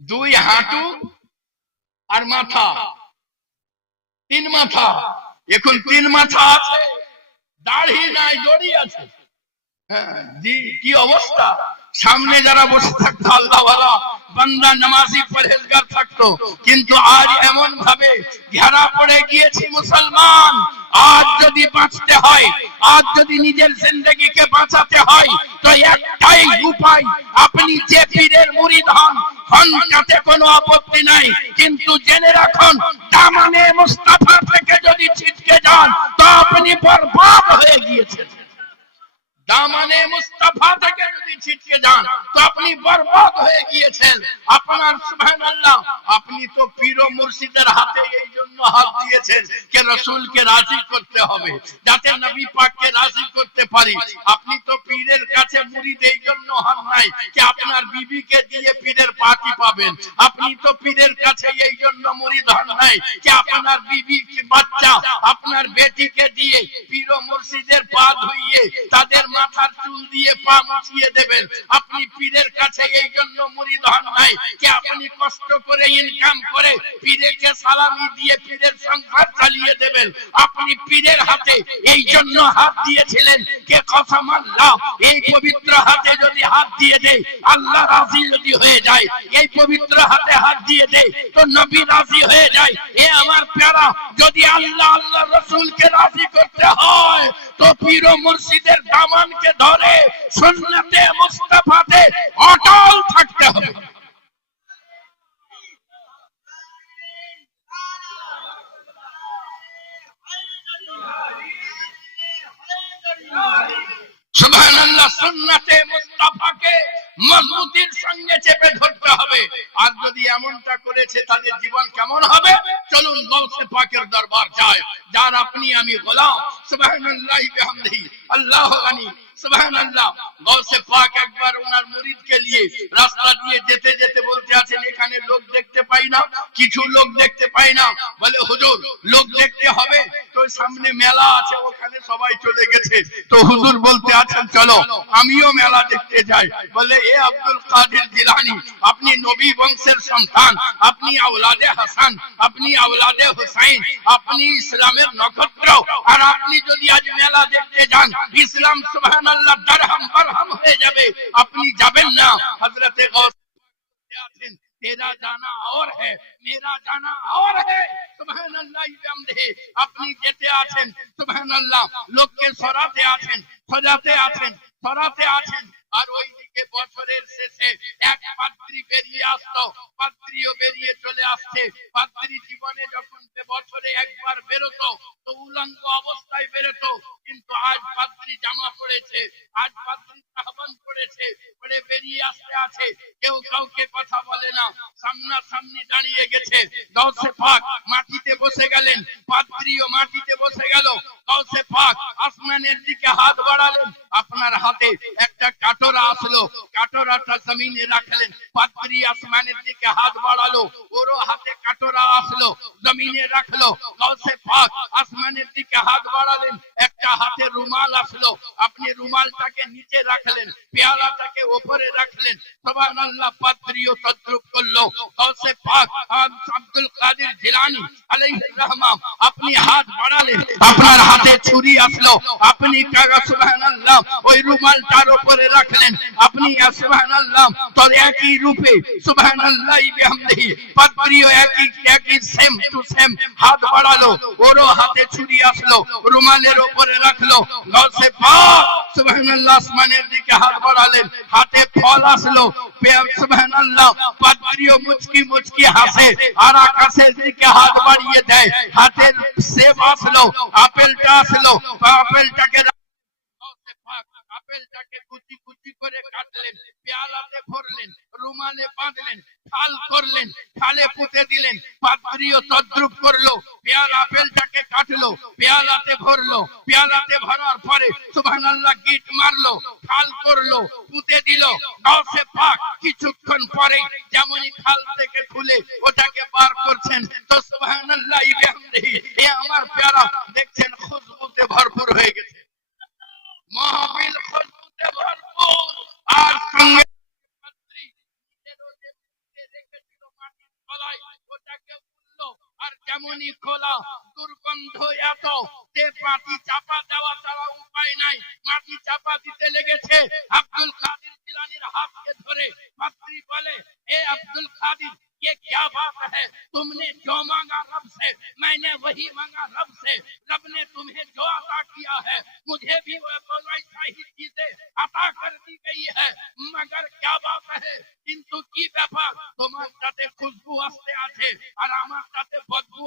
দুই হাঁটু আর মাথা। তিন মাথা। এখন তিন মাথা আছে দাড়ি নাই দড়ি আছে। হ্যাঁ, কি অবস্থা? সামনে যারা বসে থাকতো আল্লাহ বান্দা নামাজি পরহেজগার থাকতো। কিন্তু আজ এমন ভাবে ঘেরা পড়ে গিয়েছি মুসলমান। আজ যদি বাঁচতে হয় আজ যদি নিজের জিন্দগিকে বাঁচাতে হয় তো একটাই উপায় আপনি যে পীরের মুরিদ হন হন তাতে কোনো আপত্তি নাই। কিন্তু জেনে রাখুন, দামানে মুস্তাফা থেকে যদি ছিটকে যান, তো আপনি বরবাদ হয়ে গিয়েছেন। দামানে মুস্তাফা থেকে যদি ছিটকে যান, তো আপনি বরবাদ হয়ে গিয়েছেন। আপনার সুবহানাল্লাহ, আপনি তো পীর ও মুর্শিদের হাতে এই জন্য হাত দিয়েছেন যে রাসূলকে রাজি করতে হবে, যাতে নবী পাককে রাজি করতে পারি। আপনি তো পীরের কাছে মুরিদ এই জন্য হন নাই যে আপনার বিবিকে দিয়ে পীরের পাটি পাবেন। আপনি তো পীরের কাছে এই জন্য মুরিদ হন নাই যে আপনার বিবি বাচ্চা, আপনার বেটিকে দিয়ে পীর ও মুর্শিদের পা ধুইয়ে তাদের মাথার চুল দিয়ে পা মুছিয়ে দেবেন। আপনি পীরের কাছে এই জন্য মুরিদ হন নাই যে আপনি কষ্ট করে ইনকাম করে পীরেকে সালামি দিয়ে পীরের সংসার চালিয়ে দেবেন। আপনি পীরের হাতে এই জন্য হাত দিয়েছিলেন কে কসম আল্লাহ, এই পবিত্র হাতে যদি হাত দিয়ে দেয় আল্লাহ রাজি যদি হয়ে যায়, এই পবিত্র হাতে হাত দিয়ে দেয় তো নবী রাজি হয়ে যায়। এ আমার প্যারা, যদি আল্লাহ আল্লাহ রসুলকে রাজি করতে হয়, তো পীর মুর্শিদের দামানকে ধরে সুন্নতে মুস্তাফাতে অটল থাকতে হবে। সুবহানাল্লাহ সুন্নাতে মুস্তাফাকে মজবুতির সঙ্গে চেপে ধরতে হবে। আর যদি এমনটা করেছে, তাদের জীবন কেমন হবে? চলুন গৌসে পাকের দরবার যায়, যার আপনি আমি গোলাম। সুবহানাল্লাহি বিহামদিহি আল্লাহু গানি সুবহানাল্লাহ গৌসে পাক একবার ওনার মুরিদকে নিয়ে রাস্তা দিয়ে যেতে যেতে বলতে এখানে লোক দেখতে পাই না, কিছু লোক দেখতে পাই না। বলে, হুজুর, লোক দেখতে হবে? তো সামনে মেলা আছে, ওখানে সবাই চলে গেছে। তো হুজুর বলতে আছেন, চলো, আমিও মেলা দেখতে যাই। বলে, এ আব্দুল কাদের জিলানি আপনি নবী বংশের সন্তান, আপনি আওলাদে হাসান, আপনি আওলাদে হুসাইন, আপনি ইসলামের নক্ষত্র, আর আপনি যদি আজ মেলা দেখতে যান, ইসলাম সুবহানাল্লাহ দারহাম বারহাম হয়ে যাবে। আপনি যাবেন না। হযরতে تیرا جانا اور ہے، میرا جانا اور ہے۔ سبحان اللہ اپنی جیتے آছেন سبحان اللہ، لوگ کے سوراتے آছেন سجاتے آছেন سوراتے آছেন আর ওইদিকে বছরের শেষে এক পাত্রী বেরিয়ে আসতো পাত্রীও বেরিয়ে চলে আসছে। পাত্রী জীবনে যখন বছরে একবার বেরোতো, তো উলঙ্গ অবস্থায় বেরোতো। কিন্তু আজ পাত্রী জামা পড়েছে, আজ পাত্রী সাহবান পড়েছে, পরে বেরিয়ে আসতে আছে। কেউ কাউকে কথা বলে না। সামনা সামনি দাঁড়িয়ে গেছে। গাউসে পাক মাটিতে বসে গেলেন। পাত্রীও মাটিতে বসে গেল। গাউসে পাক আসমানের দিকে হাত বাড়ালেন আপনার হাতে একটা কাটোরা আসলো কাটোরাটা জমিনে রাখলেন পাত্রী আসমানের দিকে হাত বাড়ালো ওরও হাতে কাটোরা আসলো জমিনে রাখল গাউসে পাক আসমানের দিকে হাত বাড়ালেন একটা হাতে রুমাল আসলো আপনি রুমালটাকে নিচে রাখলেন পেয়ালাটাকে উপরে রাখলেন সুবহানাল্লাহ পাত্রীও তদ্রুপ করল গাউসে পাক আব্দুল কাদের জিলানী আলাইহিস রহমান আপনি হাত বাড়ালেন আপনার হাতে ছুরি আসলো আপনি কাগা সুবহানাল্লাহ ওই রুমালটার উপরে রাখলেন আপনি সুবহানাল্লাহ তো একই রূপে সুবহানাল্লাহ বিহামদিহি পাত্রীও একই একই সেম টু সেম হাত বাড়ালো ওরও হাতে ছুরি আসলো রুমালের উপরে রাখল গাউসে পাক সুবহানাল্লাহ আসমানের দিকে হাত বাড়ালেন, হাতে ফল আসলো। সুবহানাল্লাহ পাত্রীও মুচকি মুচকি হাসে, আর আকাশের দিকে হাত বাড়িয়ে দেয়। হাতের সেব আসলো, আপেলটা আসলো, আপেলটাকে আপেলটাকে কুচি কুচি করে কাটলেন, পেয়ালাতে ভরলেন, রুমালে বাঁধলেন থাল করলেন থালে পুঁতে দিলেন পাত্রীও তদ্রুপ করল, পেয়াল আপেলটাকে কাটলো, পেয়ালাতে ভরলো, পেয়ালাতে ভরার পরে সুবহানাল্লাহ গিট মারলো খাল করল, পুঁতে দিল গাছে পাক, কিছুক্ষণ পরে যেমনই খাল থেকে খুলে ওটাকে বার করছেন, তো সুবহানাল্লাহ বিহামদিহি এ আমার পেয়ারা দেখছেন খুশবুতে ভরপুর হয়ে গেছে। মহাবিল খুশবুতে ভরপুর। আর সঙ্গে আর যেমনই খোলা। দুর্গন্ধ এত যে মাটি চাপা দেওয়া ছাড়া উপায় নাই। মাটি চাপা দিতে লেগেছে আব্দুল কাদির জিলানির হাতকে ধরে। পাত্রী বলে, এ আব্দুল কাদির یہ کیا بات ہے؟ تم نے جو مانگا رب سے، میں نے وہی مانگا رب سے۔ رب نے تمہیں جو عطا کیا ہے، مجھے بھی وہ چیزیں عطا کر دی گئی ہے۔ مگر کیا بات ہے؟ কিন্তু কি ব্যাপার তোমার তাতে খুশবু আসতে আছে আর আমার তাতে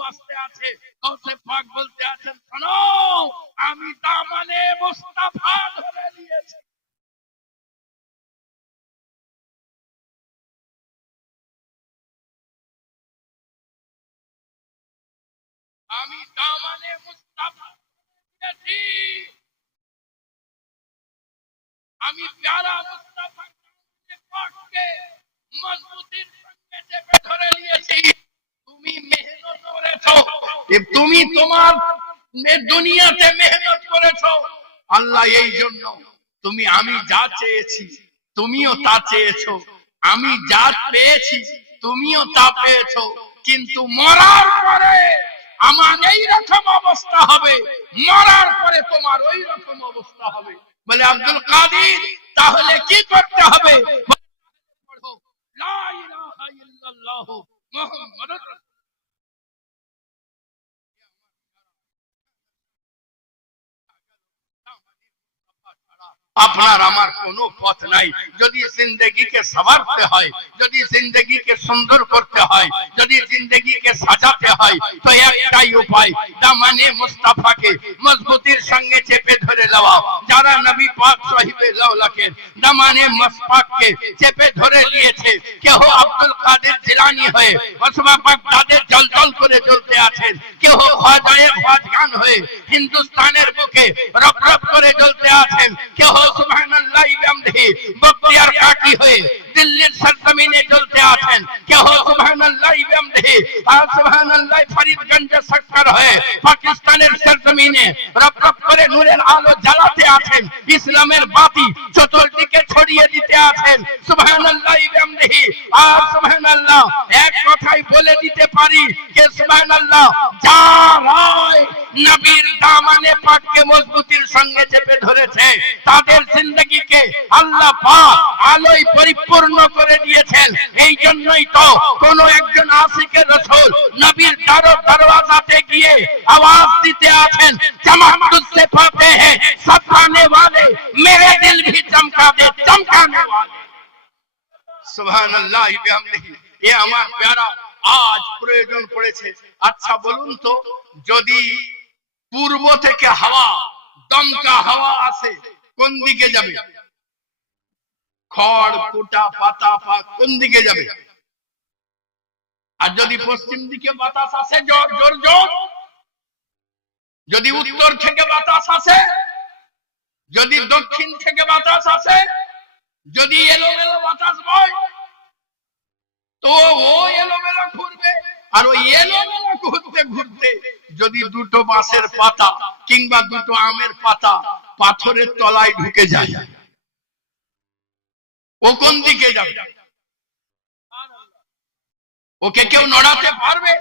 آستے آتے۔ تو কৌশে پاک بلتے آتے، سنو۔ آمی দামানে مصطفیٰ۔ دھرے আমি দামানে মুস্তাফা আমি প্যারা মজবুতির সঙ্গে চেপে ধরে নিয়েছি, তুমি মেহনত তুমি তোমার দুনিয়াতে মেহনত করেছ। আল্লাহ, এই জন্য তুমি, আমি যা চেয়েছি, তুমিও তা চেয়েছো। আমি যা পেয়েছি, তুমিও তা পেয়েছ। কিন্তু মরার পরে আমার এই রকম অবস্থা হবে। মরার পরে তোমার ওই রকম অবস্থা হবে। বলে, আব্দুল কাদির, তাহলে কি করতে হবে? লা ইলাহা ইল্লাল্লাহ মুহাম্মাদুর আপনার আমার কোনো পথ নাই। যদি জিন্দগিকে সাবারতে হয়, যদি জিন্দগিকে সুন্দর করতে হয়, যদি জিন্দগিকে সাজাতে হয়, তো একটাই উপায়, দামানে মুস্তাফাকে মজবুতির সঙ্গে চেপে ধরে নেওয়া। যারা নবী পাক সাহিবে লাউলাকে দামানে মসপাককে চেপে ধরে নিয়েছে, কেহ আব্দুল কাদের জিলানী হয়ে ওসমা বাগদাদের জলজল করে জ্বলতে আছেন, কেহ খাজায়ে খাজগান হয়ে হিন্দুস্তানের বুকে রপ রপ করে চলতে আছেন, কেহ সুবহানাল্লাহ বিহামদিহি বক্তিয়ার কাকি হয়ে দিল্লির সরজমিনে জ্বলতে আছেন। কেহ সুবহানাল্লাহ, বিহামদিহি। আর সুবহানাল্লাহ, ফরিদগঞ্জে সক্কর হয়ে পাকিস্তানের সরজমিনে রপ রপ করে নূরের আলো জ্বালাতে আছেন। ইসলামের বাতি চতুর্দিকে ছড়িয়ে দিতে আছেন। সুবহানাল্লাহ, বিহামদিহি। আর সুবহানাল্লাহ, এক কথাই বলে দিতে পারি যে সুবহানাল্লাহ, যা রায় নবীর দামানে পাককে মজবুতির সঙ্গে চেপে ধরেছে তাদের জিন্দগিকে আল্লাহ পাক আলোয় পরিপূর্ণ করে দিয়েছেন এই জন্যই তো কোন একজন আশিকের রসুল নবীর দ্বার দরওয়াজাতে গিয়ে আওয়াজ দিতে আছেন চমক से पाते हैं सताने वाले मेरे दिल भी चमका दे चमकाने वाले সুবহানাল্লাহ বিহামদিহি এ আমার প্যারা আজ প্রয়োজন পড়েছে আচ্ছা বলুন তো যদি পূর্ব থেকে হাওয়া, দমকা হাওয়া আসে কোন দিকে যাবে? খড় কুটা পাতা পাক কোন দিকে যাবে? আর যদি পশ্চিম দিকে বাতাস আসে, জোর জোর জোর। যদি উত্তর থেকে বাতাস আসে, যদি দক্ষিণ থেকে বাতাস আসে, যদি এলোমেলো বাতাস বয়, তো ও এলোমেলো ঘুরবে। আর ওই এলোমেলো ঘুরতে ঘুরতে, যদি দুটো বাঁশের পাতা কিংবা দুটো আমের পাতা পাথরের তলায় ঢুকে যায়। ও কোন দিকে যাবে? ওকে কেউ নড়াতে পারবে?